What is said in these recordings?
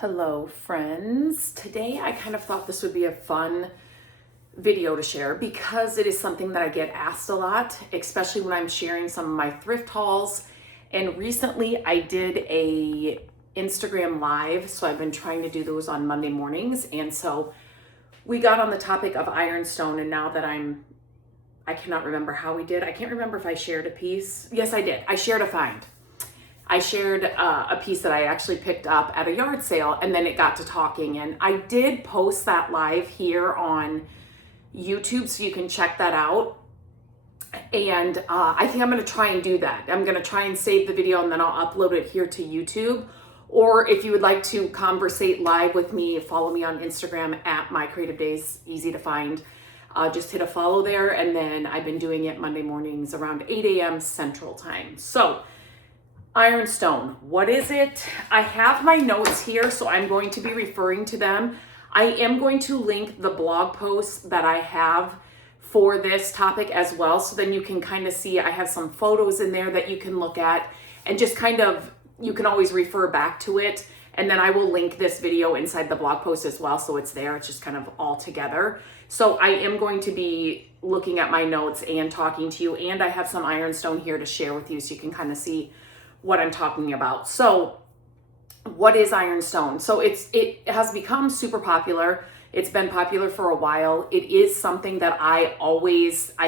Hello friends. Today I kind of thought this would be a fun video to share because it is something that I get asked a lot, especially when I'm sharing some of my thrift hauls. And recently I did a Instagram live, so I've been trying to do those on Monday mornings. And so we got on the topic of ironstone, and now that I cannot remember how we did. I can't remember if I shared a piece. Yes, I did. I shared a find. I shared a piece that I actually picked up at a yard sale, and then it got to talking. And I did post that live here on YouTube, so you can check that out. And I think I'm going to try and do that. I'm going to try and save the video, and then I'll upload it here to YouTube. Or if you would like to conversate live with me, follow me on Instagram at My Creative Days, easy to find. Just hit a follow there, and then I've been doing it Monday mornings around 8 a.m. Central Time. So ironstone, what is it? I have my notes here, so I'm going to be referring to them. I am going to link the blog posts that I have for this topic as well, so then you can kind of see I have some photos in there that you can look at, and just kind of, you can always refer back to it. And then I will link this video inside the blog post as well, so it's there. It's just kind of all together. So I am going to be looking at my notes and talking to you, and I have some ironstone here to share with you so you can kind of see what I'm talking about. So what is ironstone? So it has become super popular. It's been popular for a while. It is something that I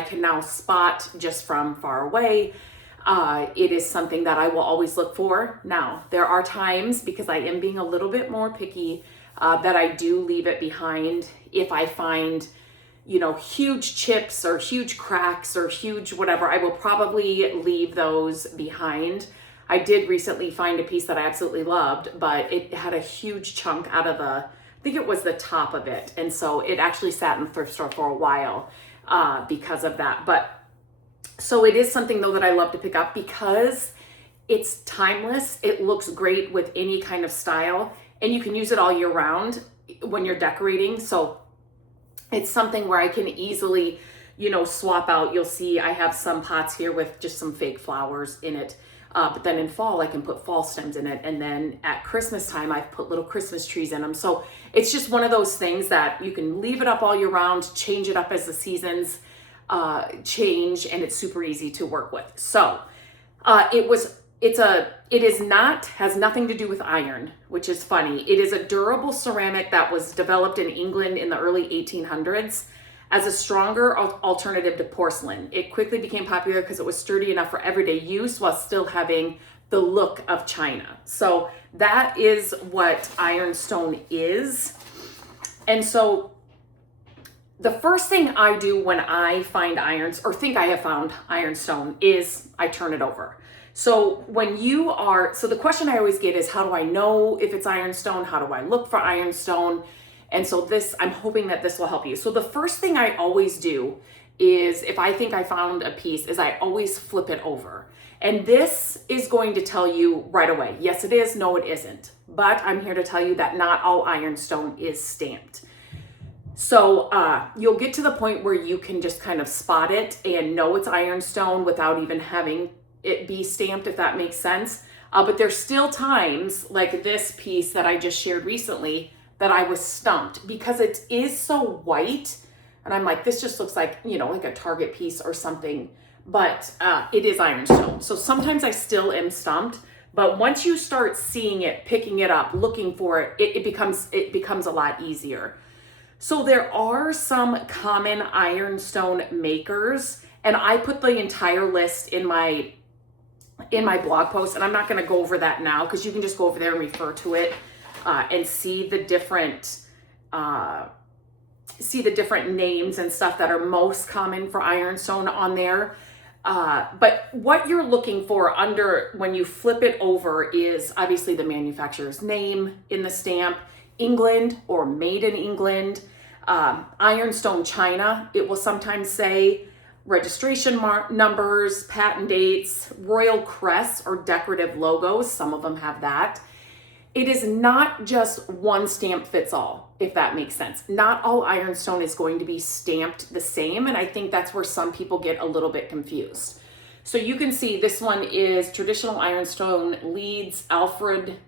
can now spot just from far away. It is something that I will always look for. Now, there are times, because I am being a little bit more picky, that I do leave it behind. If I find, huge chips or huge cracks or huge whatever, I will probably leave those behind. I did recently find a piece that I absolutely loved, but it had a huge chunk out of I think it was the top of it. And so it actually sat in the thrift store for a while because of that. So it is something though that I love to pick up because it's timeless. It looks great with any kind of style, and you can use it all year round when you're decorating. So it's something where I can easily, swap out. You'll see I have some pots here with just some fake flowers in it. But then in fall, I can put fall stems in it. And then at Christmas time, I've put little Christmas trees in them. So it's just one of those things that you can leave it up all year round, change it up as the seasons change, and it's super easy to work with. So has nothing to do with iron, which is funny. It is a durable ceramic that was developed in England in the early 1800s as a stronger alternative to porcelain. It quickly became popular because it was sturdy enough for everyday use while still having the look of china. So that is what ironstone is. And so the first thing I do when I find irons, or think I have found ironstone, is I turn it over. So the question I always get is, how do I know if it's ironstone? How do I look for ironstone? And so I'm hoping that this will help you. So the first thing I always do is, if I think I found a piece, is I always flip it over. And this is going to tell you right away, yes it is, no it isn't. But I'm here to tell you that not all ironstone is stamped. So you'll get to the point where you can just kind of spot it and know it's ironstone without even having it be stamped, if that makes sense. But there's still times, like this piece that I just shared recently, that I was stumped because it is so white. And I'm like, this just looks like, like a Target piece or something, but it is ironstone. So sometimes I still am stumped, but once you start seeing it, picking it up, looking for it, it becomes a lot easier. So there are some common ironstone makers, and I put the entire list in my blog post, and I'm not going to go over that now because you can just go over there and refer to it. And see the different names and stuff that are most common for ironstone on there. But what you're looking for when you flip it over is obviously the manufacturer's name in the stamp, England or made in England, ironstone China. It will sometimes say registration numbers, patent dates, royal crests or decorative logos. Some of them have that. It is not just one stamp fits all, if that makes sense. Not all ironstone is going to be stamped the same, and I think that's where some people get a little bit confused. So you can see this one is traditional ironstone Leeds Alfred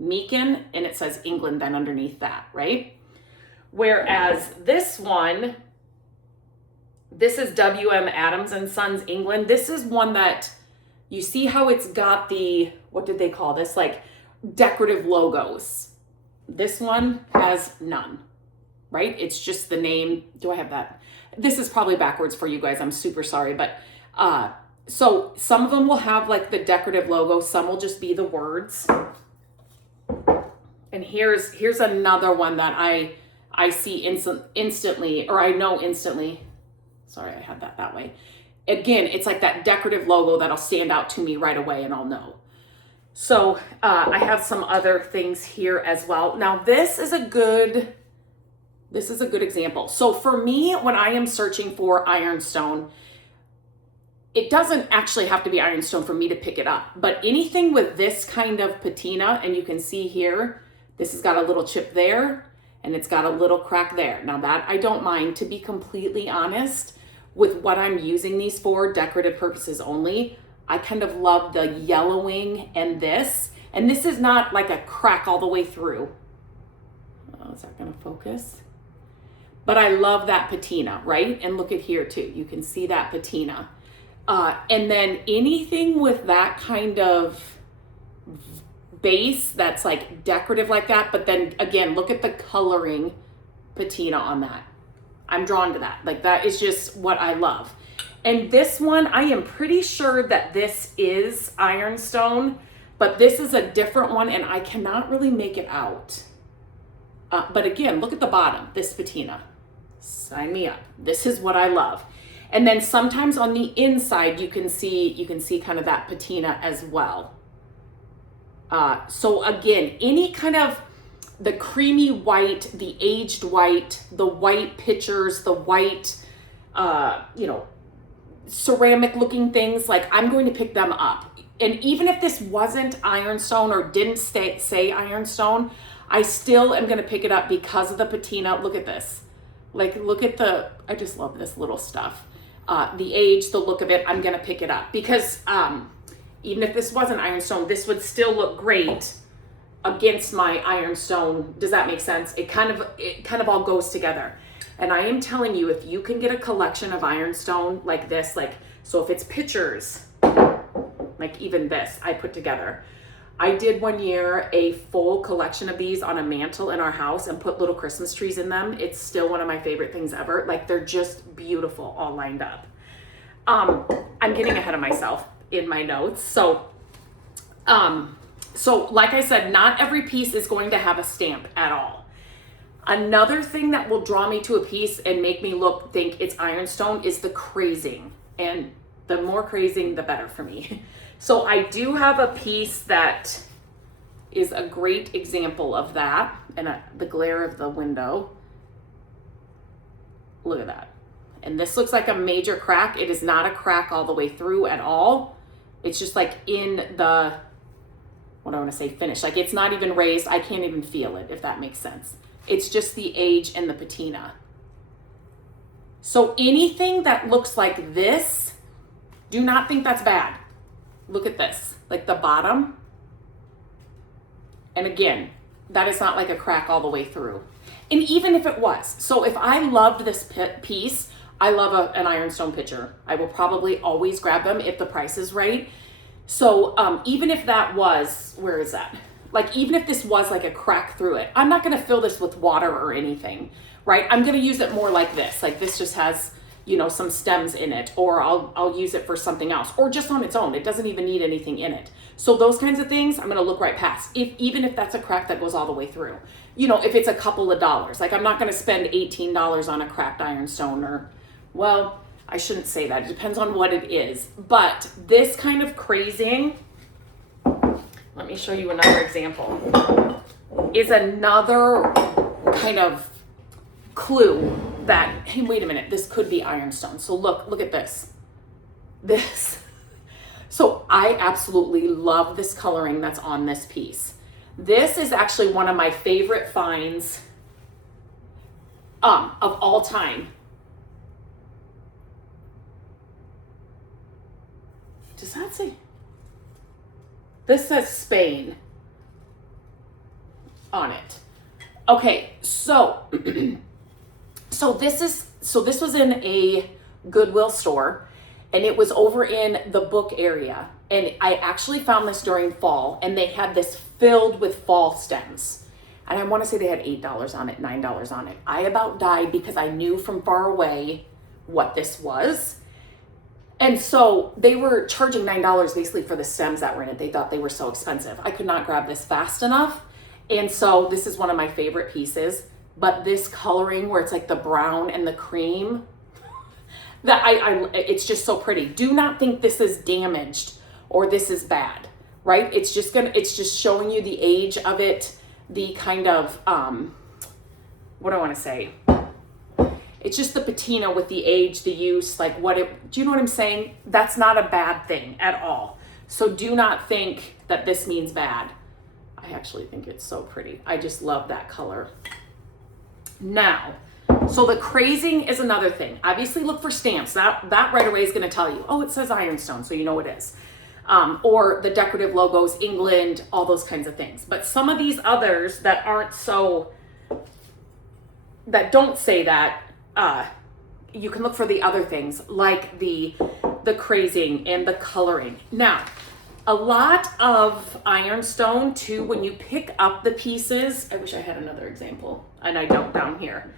Meakin, and it says England then underneath that, right? Whereas this one, this is WM Adams and Sons England. This is one that you see how it's got the, what did they call this? Like decorative logos. This one has none, right? It's just the name. Do I have that? This is probably backwards for you guys. I'm super sorry. But so some of them will have like the decorative logo. Some will just be the words. And here's another one that I see instantly, or I know instantly. Sorry, I had that way. Again, it's like that decorative logo that'll stand out to me right away and I'll know. So I have some other things here as well. Now this is a good example. So for me, when I am searching for ironstone, it doesn't actually have to be ironstone for me to pick it up, but anything with this kind of patina, and you can see here, this has got a little chip there and it's got a little crack there. Now that I don't mind, to be completely honest, with what I'm using these for, decorative purposes only, I kind of love the yellowing and this is not like a crack all the way through. Oh, is that gonna focus? But I love that patina, right? And look at here too, you can see that patina. And then anything with that kind of base that's like decorative like that, but then again, look at the coloring patina on that. I'm drawn to that. Like that is just what I love. And this one, I am pretty sure that this is ironstone, but this is a different one and I cannot really make it out. But again, look at the bottom, this patina. Sign me up. This is what I love. And then sometimes on the inside, you can see kind of that patina as well. So again, any kind of the creamy white, the aged white, the white pictures, the white, ceramic looking things, like I'm going to pick them up. And even if this wasn't ironstone or didn't say ironstone, I still am going to pick it up because of the patina. Look at this. Like, look at I just love this little stuff. The age, the look of it, I'm going to pick it up because even if this wasn't ironstone, this would still look great against my ironstone. Does that make sense? It kind of all goes together. And I am telling you, if you can get a collection of ironstone like this, like, so if it's pictures, like even this I put together. I did one year a full collection of these on a mantle in our house and put little Christmas trees in them. It's still one of my favorite things ever. Like they're just beautiful all lined up. I'm getting ahead of myself in my notes. So like I said, not every piece is going to have a stamp at all. Another thing that will draw me to a piece and make me think it's ironstone is the crazing. And the more crazing, the better for me. So I do have a piece that is a great example of that. And the glare of the window. Look at that. And this looks like a major crack. It is not a crack all the way through at all. It's just like in the, what I want to say, finish. Like it's not even raised. I can't even feel it, if that makes sense. It's just the age and the patina. So anything that looks like this, do not think that's bad. Look at this, like the bottom. And again, that is not like a crack all the way through. And even if it was, so if I loved this piece, I love an ironstone pitcher. I will probably always grab them if the price is right. So even if that was, where is that? Like even if this was like a crack through it, I'm not gonna fill this with water or anything, right? I'm gonna use it more like this. Like this just has, some stems in it, or I'll use it for something else, or just on its own. It doesn't even need anything in it. So those kinds of things, I'm gonna look right past, even if that's a crack that goes all the way through. If it's a couple of dollars, like I'm not gonna spend $18 on a cracked ironstone, or, well, I shouldn't say that. It depends on what it is. But this kind of crazing, let me show you another example, is another kind of clue that, hey, wait a minute, this could be ironstone. So look at this. So I absolutely love this coloring that's on this piece. This is actually one of my favorite finds of all time. Does that say? This says Spain. on it. Okay, so this was in a Goodwill store, and it was over in the book area. And I actually found this during fall, and they had this filled with fall stems. And I want to say they had $8 on it, $9 on it. I about died because I knew from far away what this was. And so they were charging $9 basically for the stems that were in it. They thought they were so expensive. I could not grab this fast enough. And so this is one of my favorite pieces. But this coloring where it's like the brown and the cream, that it's just so pretty. Do not think this is damaged or this is bad, right? It's just showing you the age of it, the kind of, what do I want to say? It's just the patina with the age, the use, like do you know what I'm saying? That's not a bad thing at all. So do not think that this means bad. I actually think it's so pretty. I just love that color. Now, so the crazing is another thing. Obviously look for stamps. That right away is going to tell you, oh, it says Ironstone, so you know it is. Or the decorative logos, England, all those kinds of things. But some of these others that don't say that, you can look for the other things like the crazing and the coloring. Now, a lot of Ironstone too, when you pick up the pieces, I wish I had another example, and I don't down here.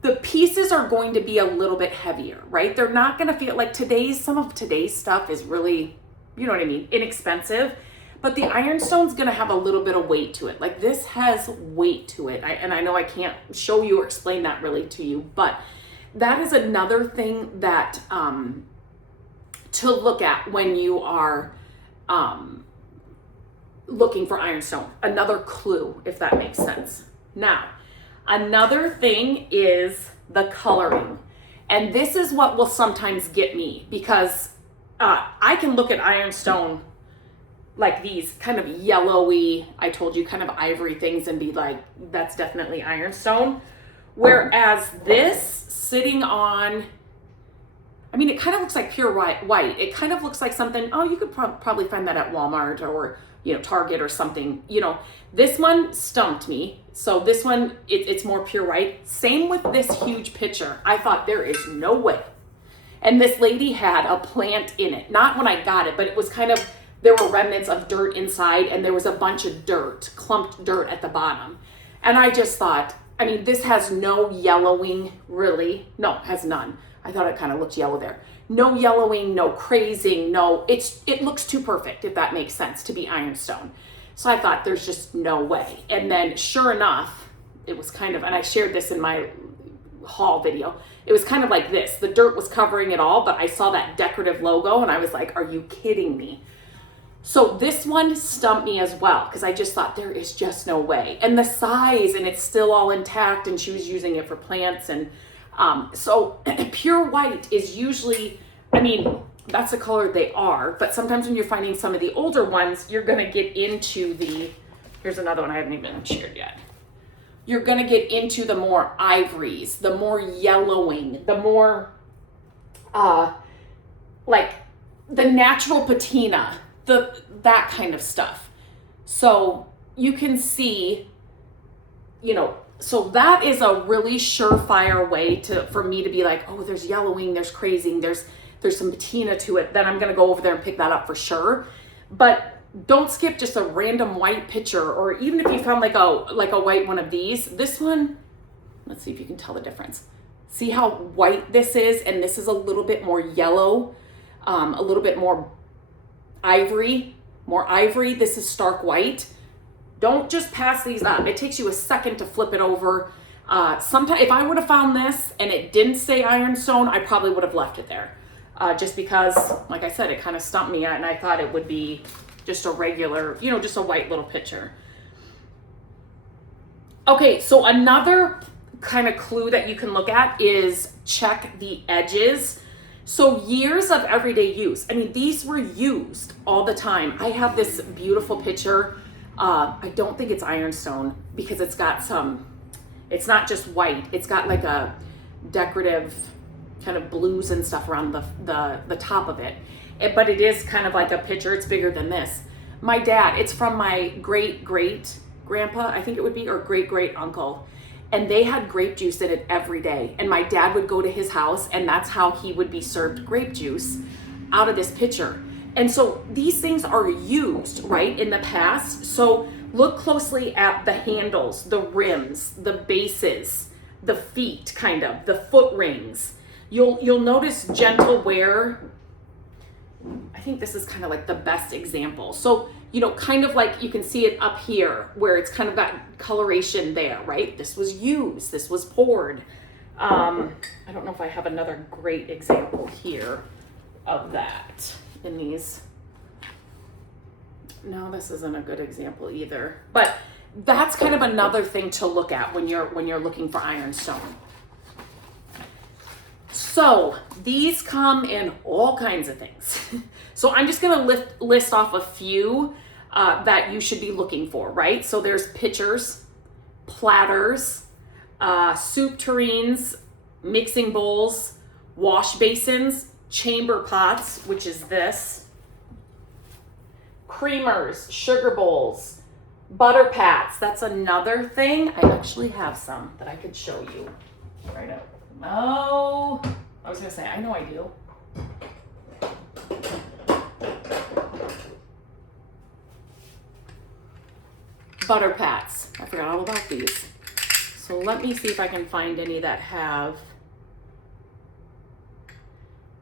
The pieces are going to be a little bit heavier, right? They're not going to feel like some of today's stuff is really, you know what I mean, inexpensive, but the Ironstone's going to have a little bit of weight to it. Like this has weight to it. And I know I can't show you or explain that really to you, but that is another thing that, to look at when you are, looking for Ironstone. Another clue, if that makes sense. Now, another thing is the coloring. And this is what will sometimes get me because I can look at Ironstone like these kind of yellowy, I told you, kind of ivory things and be like, that's definitely Ironstone. Whereas this sitting on, I mean, it kind of looks like pure white. It kind of looks like something, oh, you could probably find that at Walmart or, Target or something. This one stumped me. So this one, it's more pure white. Same with this huge picture. I thought there is no way. And this lady had a plant in it. Not when I got it, but it was kind of, there were remnants of dirt inside and there was a bunch of dirt, clumped dirt at the bottom. And I just thought, I mean, this has no yellowing really. No, it has none. I thought it kind of looked yellow there. No yellowing, no crazing, it looks too perfect, if that makes sense, to be Ironstone. So I thought there's just no way. And then sure enough, it was kind of, and I shared this in my haul video, it was kind of like this. The dirt was covering it all, but I saw that decorative logo and I was like, are you kidding me? So this one stumped me as well because I just thought there is just no way. And the size, and it's still all intact, and she was using it for plants. And so pure white is usually, I mean, that's the color they are, but sometimes when you're finding some of the older ones, you're going to get into here's another one I haven't even shared yet. You're going to get into the more ivories, the more yellowing, the more, like the natural patina, that kind of stuff. So you can see, so that is a really surefire way for me to be like, oh, there's yellowing, there's crazing, there's some patina to it. Then I'm going to go over there and pick that up for sure. But don't skip just a random white picture, or even if you found like a white one of these. This one, let's see if you can tell the difference. See how white this is, and this is a little bit more yellow, a little bit more ivory. This is stark white. Don't just pass these up. It takes you a second to flip it over. Sometimes if I would have found this and it didn't say Ironstone, I probably would have left it there. Just because, like I said, it kind of stumped me and I thought it would be just a regular, just a white little picture. Okay, so another kind of clue that you can look at is check the edges. So years of everyday use. I mean, these were used all the time. I have this beautiful picture. I don't think it's Ironstone because it's got it's not just white. It's got like a decorative kind of blues and stuff around the top of it. But it is kind of like a picture. It's bigger than this. My dad, it's from my great grandpa, I think it would be, or great uncle. And they had grape juice in it every day. And my dad would go to his house, and that's how he would be served grape juice out of this pitcher. And so these things are used, right, in the past. So look closely at the handles, the rims, the bases, the feet, kind of, the foot rings. You'll notice gentle wear. I think this is kind of like the best example. So, you know, kind of like you can see it up here where it's kind of got coloration there, right? This was used, this was poured. I don't know if I have another great example here of that in these. No, this isn't a good example either. But that's kind of another thing to look at when you're looking for ironstone. So these come in all kinds of things. So I'm just gonna list off a few that you should be looking for, right? So there's pitchers, platters, soup tureens, mixing bowls, wash basins, chamber pots, which is this, creamers, sugar bowls, butter pats. That's another thing. I actually have some that I could show you right now. Oh, I was gonna say, I know I do. Butter pats. I forgot all about these. So let me see if I can find any that have.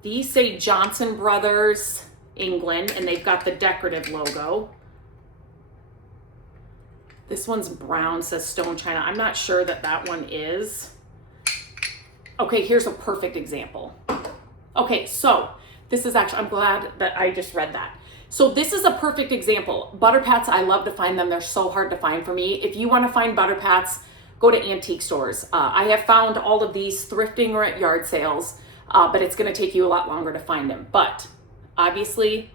These say Johnson Brothers, England, and they've got the decorative logo. This one's brown, says Stone China. I'm not sure that one is. Okay, here's a perfect example. Okay, so this is actually, I'm glad that I just read that. So this is a perfect example. Butter pats, I love to find them. They're so hard to find for me. If you want to find butter pats, go to antique stores. I have found all of these thrifting or at yard sales, but it's going to take you a lot longer to find them. But obviously,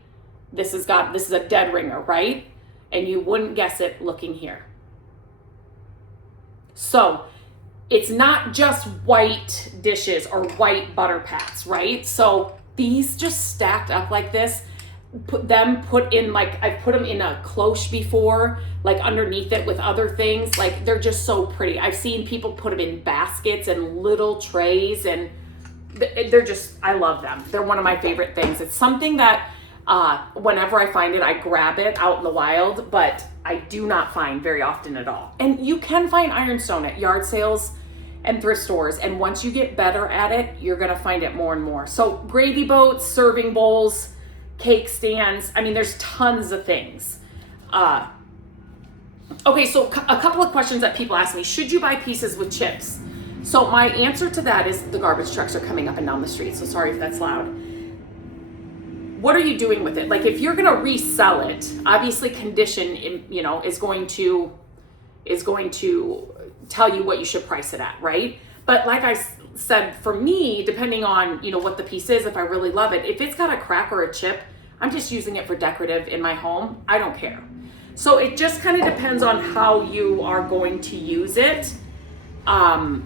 this is a dead ringer, right? And you wouldn't guess it looking here. So it's not just white dishes or white butter pats, right? So these just stacked up like this. Put in, like, I've put them in a cloche before, like underneath it with other things. Like, they're just so pretty. I've seen people put them in baskets and little trays, and they're just, I love them. They're one of my favorite things. It's something that whenever I find it, I grab it out in the wild, but I do not find very often at all. And you can find ironstone at yard sales and thrift stores, and once you get better at it, you're gonna find it more and more. So gravy boats, serving bowls, cake stands. I mean, there's tons of things. Okay, so a couple of questions that people ask me. Should you buy pieces with chips? So my answer to that is the garbage trucks are coming up and down the street, so sorry if that's loud. What are you doing with it? Like, if you're gonna resell it, obviously condition, you know, is going to tell you what you should price it at, right? But like I said, for me, depending on, you know, what the piece is, if I really love it, if it's got a crack or a chip, I'm just using it for decorative in my home. I don't care. So it just kind of depends on how you are going to use it. Other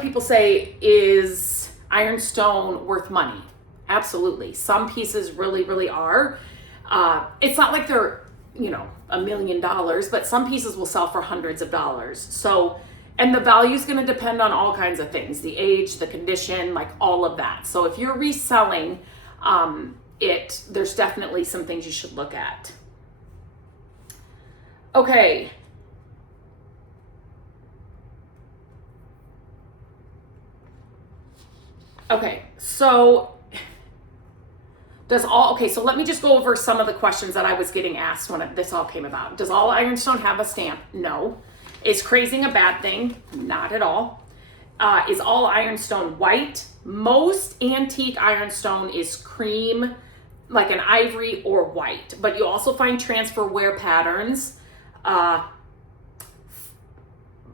people say, is ironstone worth money? Absolutely. Some pieces really, really are. It's not like they're, you know, $1 million, but some pieces will sell for hundreds of dollars. So, and the value is going to depend on all kinds of things, the age, the condition, like all of that. So if you're reselling there's definitely some things you should look at. Okay. Okay, so so let me just go over some of the questions that I was getting asked when this all came about. Does all ironstone have a stamp? No. Is crazing a bad thing? Not at all. Is all ironstone white? Most antique ironstone is cream, like an ivory or white, but you also find transfer wear patterns,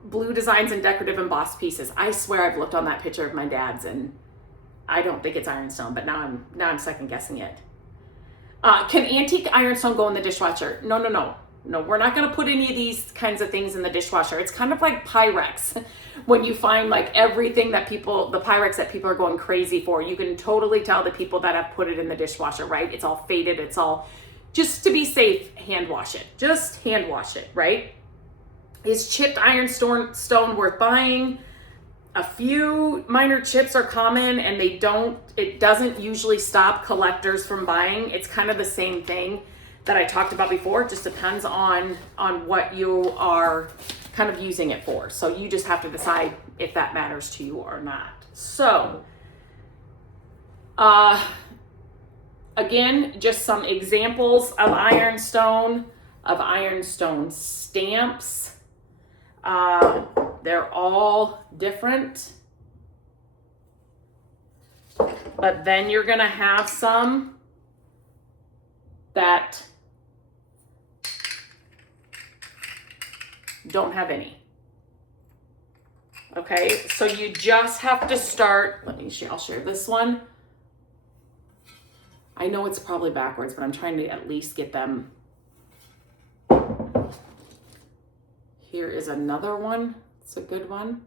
blue designs, and decorative embossed pieces. I swear I've looked on that picture of my dad's and I don't think it's ironstone, but now I'm second guessing it. Can antique ironstone go in the dishwasher? No, we're not going to put any of these kinds of things in the dishwasher. It's kind of like Pyrex. When you find like everything the Pyrex that people are going crazy for, you can totally tell the people that have put it in the dishwasher, right? It's all faded, it's all just to be safe, hand wash it. Just hand wash it, right? Is chipped ironstone worth buying? A few minor chips are common, and it doesn't usually stop collectors from buying. It's kind of the same thing that I talked about before. It just depends on what you are kind of using it for. So you just have to decide if that matters to you or not. So, again, just some examples of ironstone stamps. They're all different. But then you're going to have some that don't have any. Okay, so you just have to start. I'll share this one. I know it's probably backwards, but I'm trying to at least get them. Here is another one. It's a good one.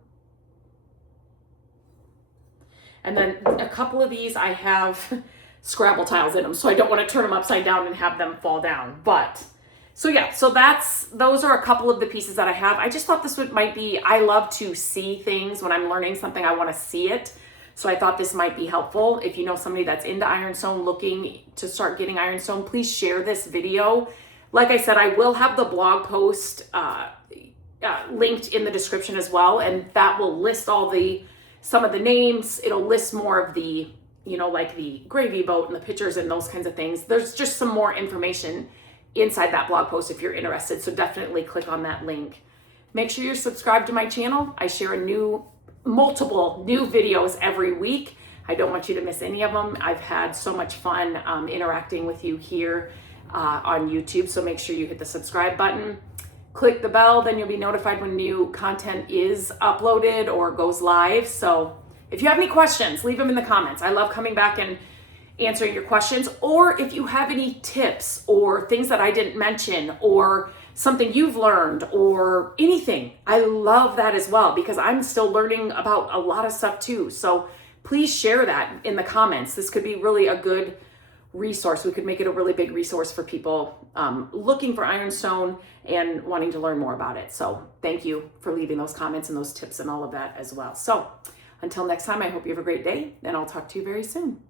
And then a couple of these I have Scrabble tiles in them, so I don't want to turn them upside down and have them fall down. But so yeah, so those are a couple of the pieces that I have. I just thought this might be, I love to see things. When I'm learning something, I want to see it. So I thought this might be helpful. If you know somebody that's into ironstone, looking to start getting ironstone, please share this video. Like I said, I will have the blog post linked in the description as well, and that will list some of the names. It'll list more of the, like the gravy boat and the pictures and those kinds of things. There's just some more information inside that blog post if you're interested, so definitely click on that link. Make sure you're subscribed to my channel. I share multiple new videos every week. I don't want you to miss any of them. I've had so much fun interacting with you here on YouTube, so make sure you hit the subscribe button. Click the bell, then you'll be notified when new content is uploaded or goes live. So if you have any questions, leave them in the comments. I love coming back and answering your questions. Or if you have any tips or things that I didn't mention or something you've learned or anything, I love that as well, because I'm still learning about a lot of stuff too. So please share that in the comments. This could be really a good resource. We could make it a really big resource for people looking for ironstone and wanting to learn more about it. So thank you for leaving those comments and those tips and all of that as well. So until next time, I hope you have a great day, and I'll talk to you very soon.